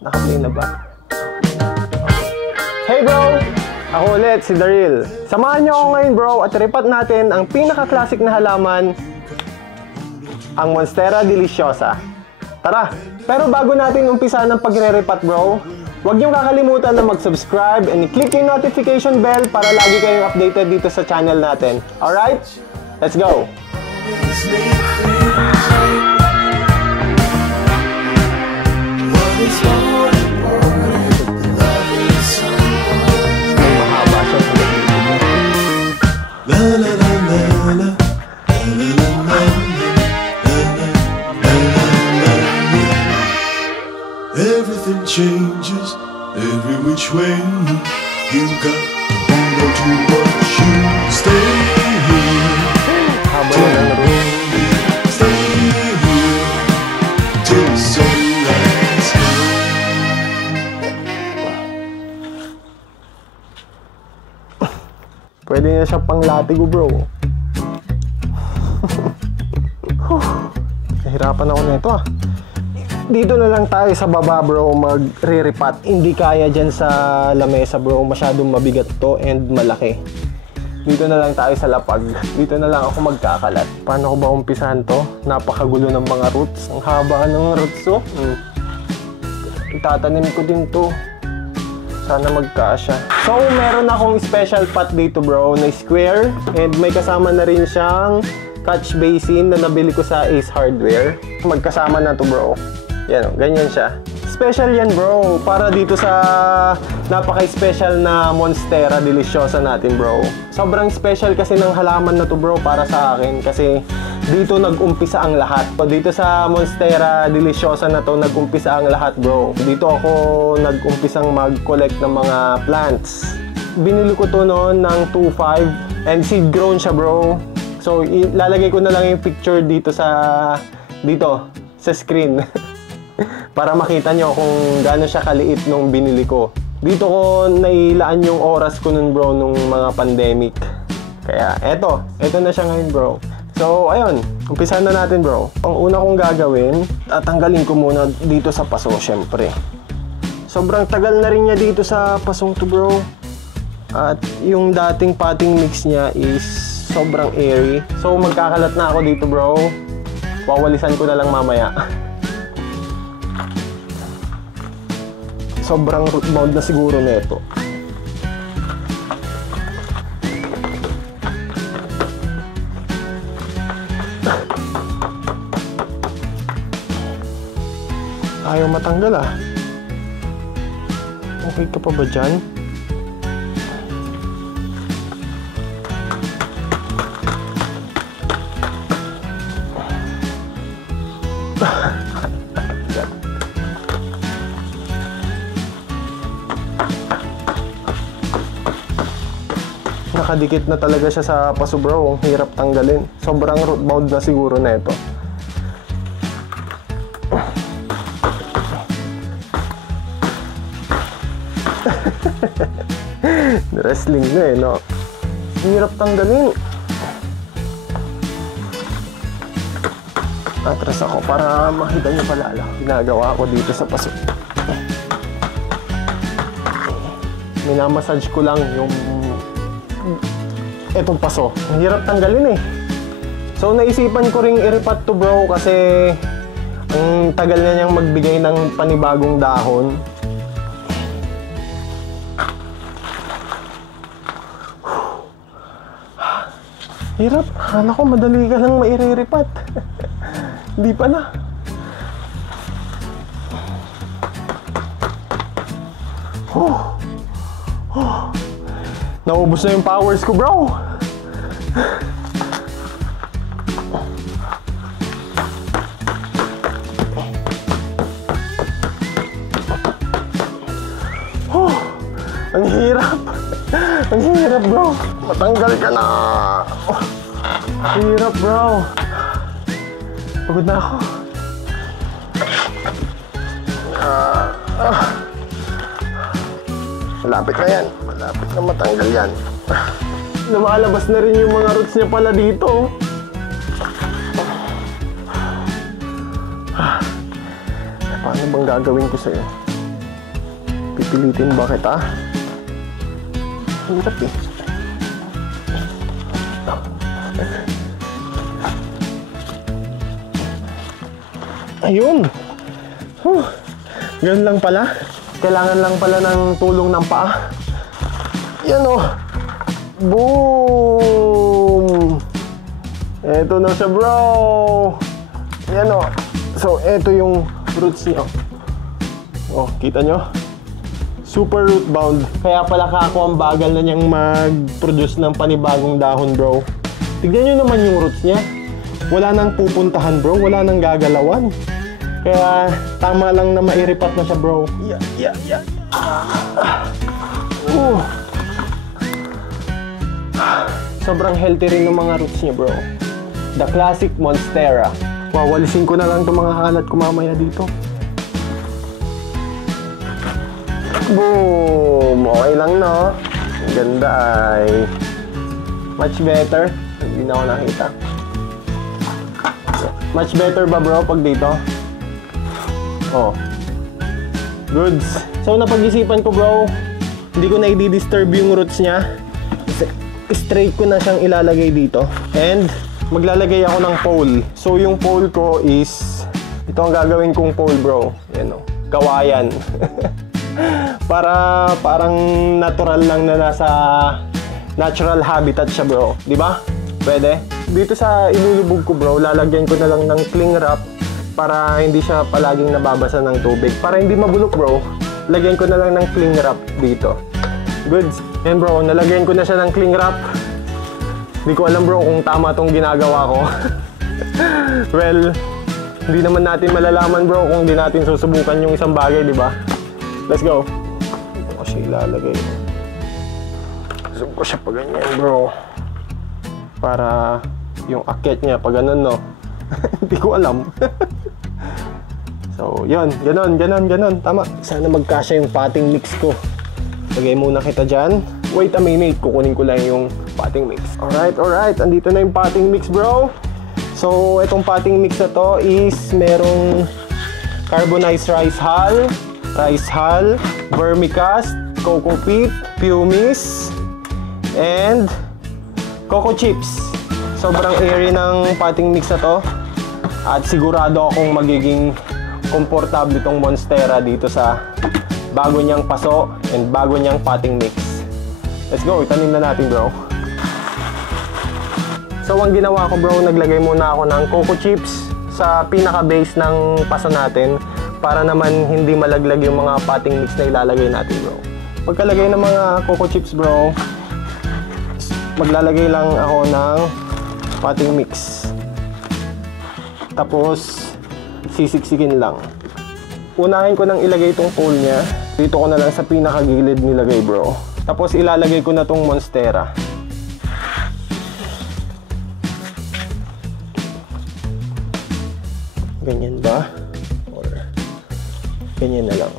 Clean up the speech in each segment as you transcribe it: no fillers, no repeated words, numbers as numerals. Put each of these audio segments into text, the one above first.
Naka-play na ba? Hey bro! Ako ulit, si Daryl. Samahan niyo ako ngayon bro at ripat natin ang pinaka-classic na halaman, ang Monstera deliciosa. Tara! Pero bago natin umpisa ng pagre-ripat bro, huwag niyo kakalimutan na mag-subscribe and i-click yung notification bell para lagi kayong updated dito sa channel natin. Alright? Let's go! Everything changes every which way. You got to hold on to what you stay here. Stay here till the sunrise. Pwede na siya pang latigo bro. Nahirapan ako nito ah. Dito na lang tayo sa baba bro magre-ripat. Hindi kaya dyan sa lamesa bro, masyadong mabigat to and malaki. Dito na lang tayo sa lapag. Dito na lang ako magkakalat. Paano ko ba umpisahan to? Napakagulo ng mga roots. Ang haba ng roots oh. Itatanim ko din to. Sana magkasya. So meron akong special pot dito bro na square and may kasama na rin siyang catch basin na nabili ko sa Ace Hardware. Magkasama na to bro. Yan o, ganyan siya. Special yan bro, para dito sa napaka-special na Monstera deliciosa natin bro. Sobrang special kasi ng halaman na to bro para sa akin kasi dito nag-umpisa ang lahat. Dito sa Monstera deliciosa na to nag-umpisa ang lahat bro. Dito ako nag-umpisang mag-collect ng mga plants. Binili ko to noon ng 2.5 and seed grown siya bro. So ilalagay ko na lang yung picture dito sa screen. Para makita nyo kung gaano siya kaliit nung binili ko. Dito ko nailaan yung oras ko nun bro nung mga pandemic. Kaya eto na siya ngayon bro. So ayun, umpisan na natin bro. Ang una kong gagawin, tatanggalin ko muna dito sa paso syempre. Sobrang tagal na rin niya dito sa pasong to bro. At yung dating potting mix niya is sobrang airy. So magkakalat na ako dito bro. Wawalisan ko na lang mamaya. Sobrang root bound na siguro nito. Ayaw matanggal ah. Okay ka pa ba dyan? Nakadikit na talaga siya sa paso bro. Ang hirap tanggalin. Sobrang root bound na siguro na ito. Wrestling na eh no. Ang hirap tanggalin. Atras ako para makita nyo pala ginagawa ko dito sa paso. Minamassage ko lang yung etong paso. Ang hirap tanggalin eh. So naisipan ko ring i-ripat to bro kasi ang tagal na niyang magbigay ng panibagong dahon. Hirap. Hala ko, madali ka lang mairiripat. Hindi pala. Naubos na yung powers ko bro. Ang hirap. Ang hirap bro. Matanggal ka na. Ang hirap bro. Pagod na ako. Malapit na yan. Malapit na matanggal yan. Lumalabas na rin yung mga roots niya pala dito. Paano bang gagawin ko sa'yo? Pipilitin ba kita? Hirap eh. Ayun. Ganun lang pala. Kailangan lang pala ng tulong ng paa. Yan o. Boom! Eto na siya, bro. Yan o. So, eto yung roots niya. Oh, kita nyo? Super root bound. Kaya pala kako ang bagal na niyang mag-produce ng panibagong dahon, bro. Tignan nyo naman yung roots niya. Wala nang pupuntahan, bro. Wala nang gagalawan. Kaya tama lang na mairipat na siya, bro. Yeah. Sobrang healthy rin ng mga roots niya, bro. The classic Monstera. Wawalisin ko na lang itong mga halat ko mamaya dito. Boom! Okay lang, no? Ang ganda ay much better. Hindi na ako nakita. Much better ba, bro, pag dito? Oh. Goods. So, napag-isipan ko, bro, hindi ko na i-disturb yung roots niya. Straight ko na siyang ilalagay dito. And, maglalagay ako ng pole. So, yung pole ko is, ito ang gagawin kong pole, bro. Yan o. Kawayan. Para parang natural lang na nasa natural habitat siya, bro. Di ba? Pwede? Dito sa ilulubog ko, bro, lalagyan ko na lang ng cling wrap para hindi siya palaging nababasa ng tubig. Para hindi mabulok, bro, lagyan ko na lang ng cling wrap dito. Goods. Yan, bro, nalagyan ko na siya ng cling wrap. Hindi ko alam, bro, kung tama tong ginagawa ko. Well, hindi naman natin malalaman, bro, kung di natin susubukan yung isang bagay, di ba? Let's go. Ito ko siya ilalagay. Zoom ko siya pa ganyan, bro. Para yung akyat niya, pag ganun, no? Hindi ko alam. So, yun. Ganon. Tama. Sana magkasya yung potting mix ko. Lagay muna kita dyan. Wait a minute. Kukunin ko lang yung potting mix. Alright. Andito na yung potting mix, bro. So, itong potting mix na to is merong carbonized rice hull, vermicast, coco peat, pumice, and coco chips. Sobrang airy ng potting mix na to. At sigurado akong magiging komportable itong Monstera dito sa bago niyang paso and bago niyang potting mix. Let's go, itanim na natin, bro. So, ang ginawa ko, bro, naglagay muna ako ng coco chips sa pinaka-base ng paso natin para naman hindi malaglag yung mga potting mix na ilalagay natin, bro. Pagkalagay ng mga coco chips, bro, maglalagay lang ako ng potting mix. Tapos, sisiksikin lang. Unahin ko nang ilagay itong pole niya. Dito ko na lang sa pinakagilid nilagay, bro. Tapos, ilalagay ko na itong Monstera. Ganyan ba? Or ganyan na lang.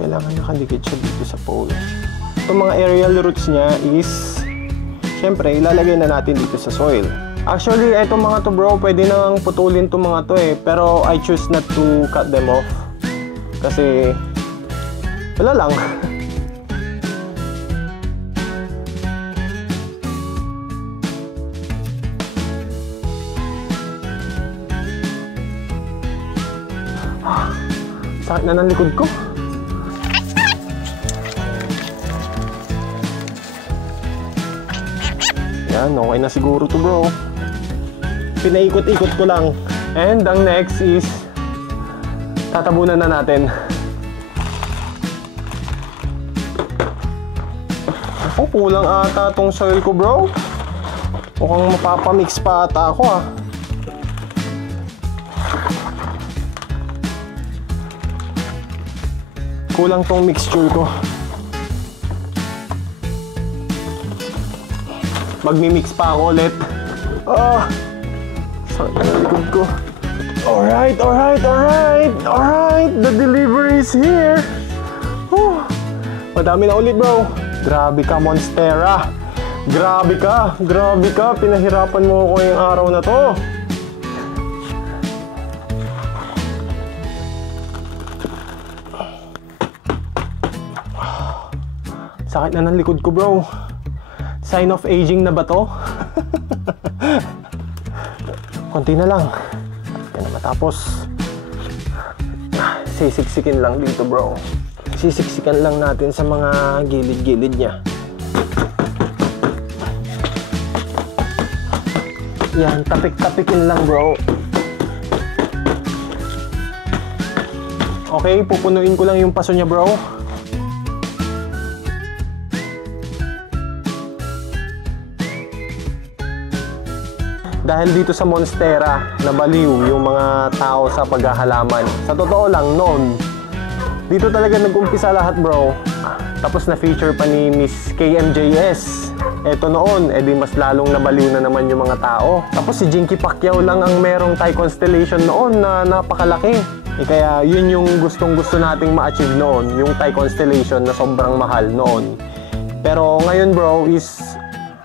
Kailangan nakadikit siya dito sa pole. Itong mga aerial roots niya is, syempre, ilalagay na natin dito sa soil. Actually, itong mga to, bro, pwede nang putulin itong mga to eh. Pero I choose not to cut them off. Kasi, wala lang. Sakit na ng likod ko. Yan, okay na siguro to, bro. Pinaikot-ikot ko lang. And ang next is tatabunan na natin. Ako, kulang ata tong soil ko, bro. Mukhang mapapamix pa ata ako, ah. Kulang tong mixture ko. Magmi-mix pa ako ulit. Sakit na likod ko. Alright. The delivery is here. Madami na ulit, bro. Grabe ka, Monstera. Grabe ka. Pinahirapan mo ako yung araw na to. Sakit na ng likod ko, bro. Sign of aging na ba to? Konti na lang. Yan na matapos. Sisiksikin lang dito, bro. Sisiksikan lang natin sa mga gilid-gilid niya. Yan, tapik-tapikin lang, bro. Okay, pupunuin ko lang yung paso niya, bro. Dahil dito sa Monstera, nabaliw yung mga tao sa paghahalaman. Sa totoo lang, noon, dito talaga nag-umpisa lahat, bro. Tapos na-feature pa ni Miss KMJS. Eto noon, edi mas lalong nabaliw na naman yung mga tao. Tapos si Jinky Pacquiao lang ang merong Thai constellation noon na napakalaki. Kaya yun yung gustong-gusto nating ma-achieve noon, yung Thai constellation na sobrang mahal noon. Pero ngayon, bro, is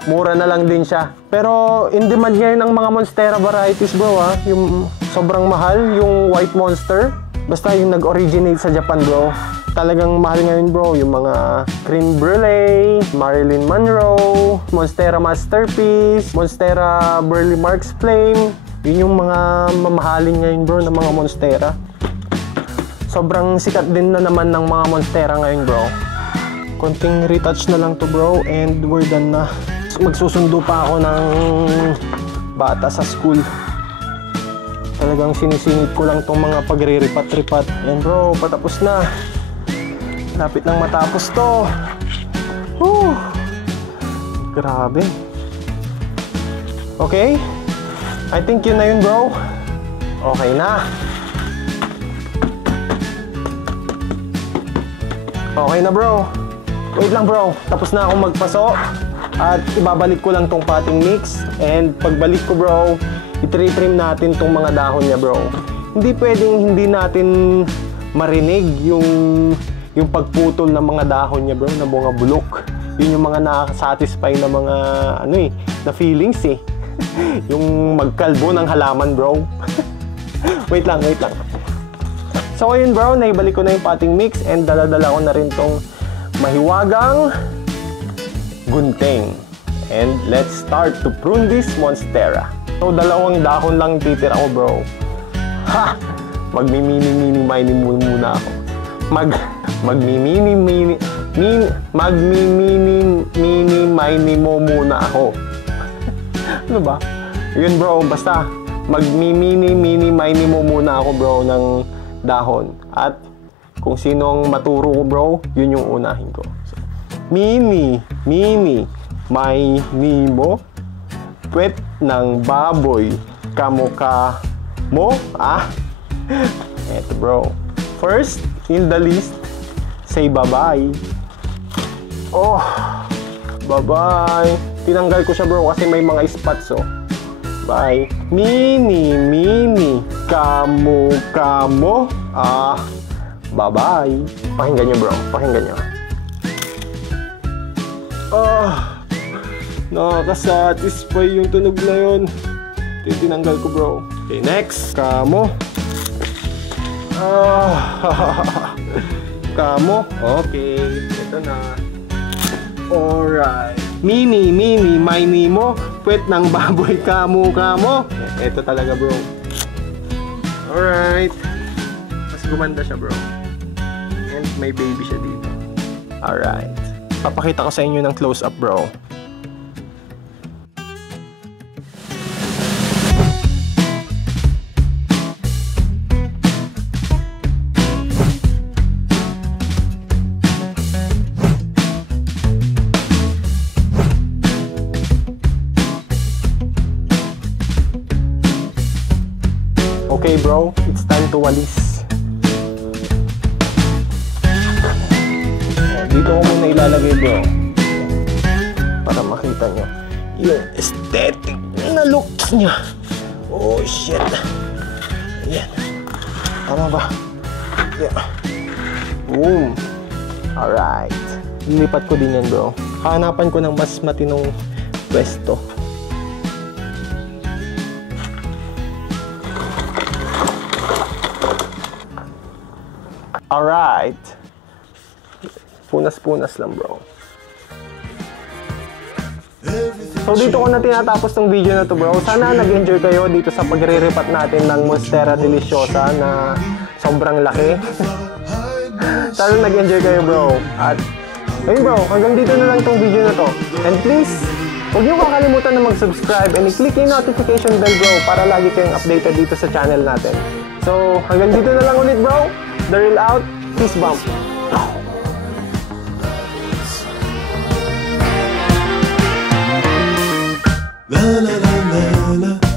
mura na lang din siya. Pero in demand ngayon ng mga Monstera varieties, bro, ha? Yung sobrang mahal, yung White Monster. Basta yung nag-originate sa Japan, bro. Talagang mahal ngayon, bro. Yung mga Cream Brulee, Marilyn Monroe, Monstera Masterpiece, Monstera Burle Marx Flame. Yun yung mga mamahalin ngayon, bro, ng mga Monstera. Sobrang sikat din na naman ng mga Monstera ngayon, bro. Konting retouch na lang to, bro, and we're done na. Magsusundo pa ako ng bata sa school. Talagang sinisingit ko lang tong mga pagre-ripat-ripat. And bro, patapos na. Lapit nang matapos to. Whew. Grabe. Okay? I think yun na yun, bro. Okay na. Okay na, bro. Wait lang, bro. Tapos na akong magpaso. At ibabalik ko lang tong potting mix. And pagbalik ko, bro, i-trim natin tong mga dahon niya, bro. Hindi pwedeng hindi natin marinig yung pagputol ng mga dahon niya, bro, na mga bulok. Yun yung mga nakaka-satisfy na mga na feelings eh. Yung magkalbo ng halaman, bro. wait lang. So ayun, bro, naibalik ko na yung potting mix and dala-dala ko na rin tong mahiwagang gunting. And let's start to prune this Monstera. So, 2 dahon lang titira ko, bro. Ha! Magmi-mini-mini-mini muna ako. Magmi-mini-mini mo muna ako. Ano ba? Yun, bro. Basta, magmi-mini-mini mo muna ako, bro, ng dahon. At kung sino ang maturo ko, bro, yun yung unahin ko. So, mini mo, puwet ng baboy, kamukha mo, Eto, bro. First, in the list, say bye-bye. Oh, bye-bye. Tinanggal ko siya, bro, kasi may mga spots, oh. Bye. Mini, kamukha mo, bye-bye. Pakinggan nyo, bro. Pakinggan nyo. Nakaka-satisfy yung tunog na yun. Ito yung tinanggal ko, bro. Okay, next. Kamo. Kamo. Okay. Ito na. Alright. Mini mo. Puwet ng baboy. Kamo. Ito talaga, bro. Alright. Mas gumanda siya, bro. And may baby siya dito. Alright. Papakita ko sa inyo ng close-up, bro. Okay, bro, it's time to walis. Dito ko muna ilalagay, bro, para makita nyo yung aesthetic na looks niya. Oh shit. Ayan. Tama ba? Yeah. Boom. Alright. Lilipat ko din yan, bro. Hanapan ko ng mas matinong pwesto. Alright. Punas-punas lang, bro. So dito ko na tinatapos tong video na to, bro. Sana nag-enjoy kayo dito sa pagre-repat natin ng Monstera Deliciosa na sobrang laki. Sana nag-enjoy kayo, bro. At ayun, bro, hanggang dito na lang tong video na to. And please, huwag niyo kakalimutan na mag-subscribe and i-click yung notification bell, bro, para lagi kayong updated dito sa channel natin. So hanggang dito na lang ulit, bro. The Real out. Peace bomb. La la la la la.